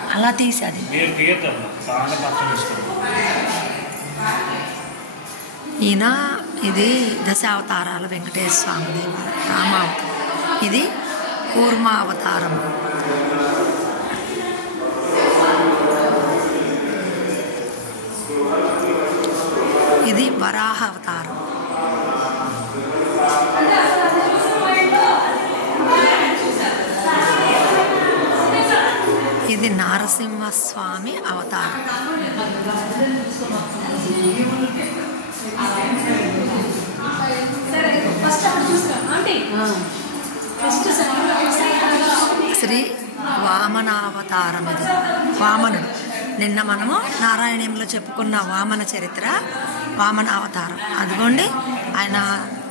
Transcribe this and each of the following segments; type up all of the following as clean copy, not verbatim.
అలా తీసేది. ఈయన ఇది దశావతారాల వెంకటేశ్వర స్వామి దేవాలయం రామావతారం. ఇది కూర్మావతారం. ఇది వరాహ అవతారం. ఇది నారసింహస్వామి అవతారం. శ్రీ వామనావతారం. ఇది వామనుడు. నిన్న మనము నారాయణంలో చెప్పుకున్న వామన చరిత్ర, వామన అవతారం. అదిగోండి ఆయన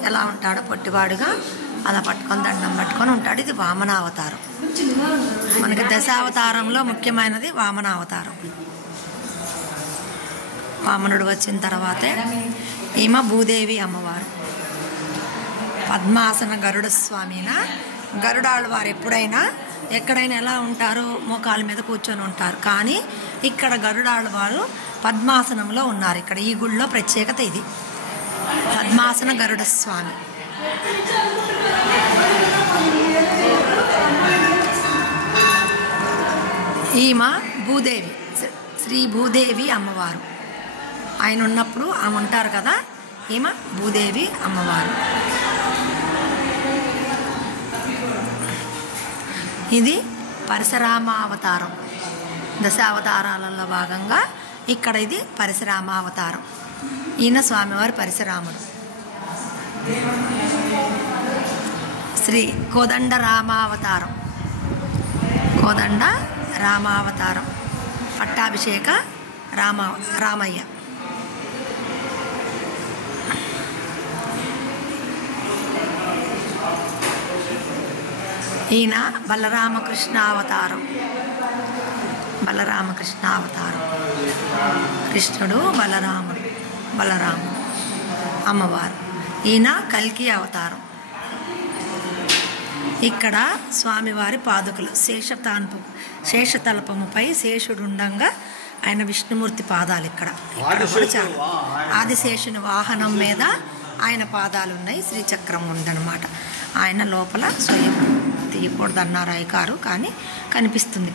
ఎలా ఉంటాడో పొట్టివాడుగా అలా పట్టుకొని దండం పట్టుకొని ఉంటాడు. ఇది వామన అవతారం. మనకి దశావతారంలో ముఖ్యమైనది వామన అవతారం. వామనుడు వచ్చిన తర్వాతే ఈమె భూదేవి అమ్మవారు. పద్మాసన గరుడ స్వామిన గరుడాళ్ళ వారు ఎప్పుడైనా ఎక్కడైనా ఎలా ఉంటారో మోకాల మీద కూర్చొని ఉంటారు. కానీ ఇక్కడ గరుడాళ్ళ వారు పద్మాసనంలో ఉన్నారు. ఇక్కడ ఈ గుళ్ళో ప్రత్యేకత ఇది. పద్మాసన గరుడ స్వామి. ఈమె భూదేవి, శ్రీ భూదేవి అమ్మవారు. ఆయన ఉన్నప్పుడు ఆమె ఉంటారు కదా, ఈమె భూదేవి అమ్మవారు. ఇది పరశురామ అవతారం. దశావతారాలలో భాగంగా ఇక్కడ ఇది పరశురామ అవతారం. ఈయన స్వామివారి పరశురాముడు. శ్రీ కోదండ రామావతారం. కోదండ రామావతారం. పట్టాభిషేక రామయ్య. ఈయన బలరామకృష్ణ అవతారం. బలరామకృష్ణ అవతారం. కృష్ణుడు బలరాముడు అమ్మవారు. ఈయన కల్కి అవతారం. ఇక్కడ స్వామివారి పాదుకలు శేషతల్పముపై శేషుడు ఉండంగా ఆయన విష్ణుమూర్తి పాదాలు ఇక్కడ కూడా చాలా. ఆదిశేషుని వాహనం మీద ఆయన పాదాలు ఉన్నాయి. శ్రీచక్రం ఉందన్నమాట. ఆయన లోపల స్వయం తీయకూడదన్నారు అయ్యగారు, కానీ కనిపిస్తుంది.